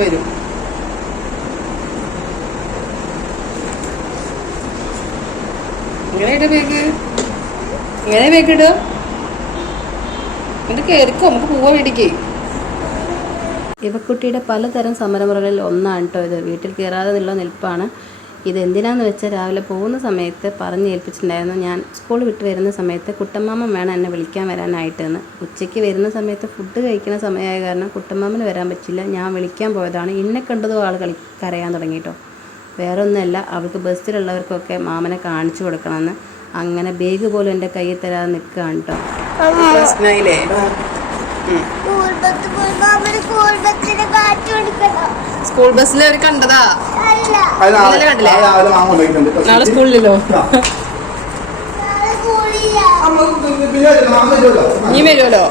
വരും. ഇങ്ങനെ ബേഗ് ഇങ്ങനെ ബേഗ് ഇടുക. എന്നിട്ട് കയറിക്കോ, നമുക്ക് പോവാ വീട്ടിക്ക്. ഇവക്കുട്ടിയുടെ പലതരം സമരമുറകളിൽ ഒന്നാണ് കേട്ടോ ഇത്. വീട്ടിൽ കയറാതെ നിന്നുള്ള നിൽപ്പാണ്. ഇതെന്തിനാന്ന് വെച്ചാൽ രാവിലെ പോകുന്ന സമയത്ത് പറഞ്ഞ് ഏൽപ്പിച്ചിട്ടുണ്ടായിരുന്നു, ഞാൻ സ്കൂൾ വിട്ട് വരുന്ന സമയത്ത് കുട്ടമ്മാമൻ വേണം എന്നെ വിളിക്കാൻ വരാനായിട്ടെന്ന്. ഉച്ചയ്ക്ക് വരുന്ന സമയത്ത് ഫുഡ് കഴിക്കുന്ന സമയമായ കാരണം കുട്ടമ്മാമന് വരാൻ പറ്റില്ല. ഞാൻ വിളിക്കാൻ പോയതാണ്. എന്നെ കണ്ടതും ആൾ കരയാൻ തുടങ്ങി കേട്ടോ. വേറെ ഒന്നുമല്ല, അവൾക്ക് ബസ്സിലുള്ളവർക്കൊക്കെ മാമനെ കാണിച്ചു കൊടുക്കണമെന്ന്. അങ്ങനെ ബേഗ് പോലും എൻ്റെ കയ്യിൽ തരാതെ നിൽക്കുകയാണ് കേട്ടോ. സ്കൂൾ ബസ്സിൽ അവർ കണ്ടതാ? കണ്ടില്ലേ? നാളെ സ്കൂളിലല്ലോ. നീ വരുമല്ലോ.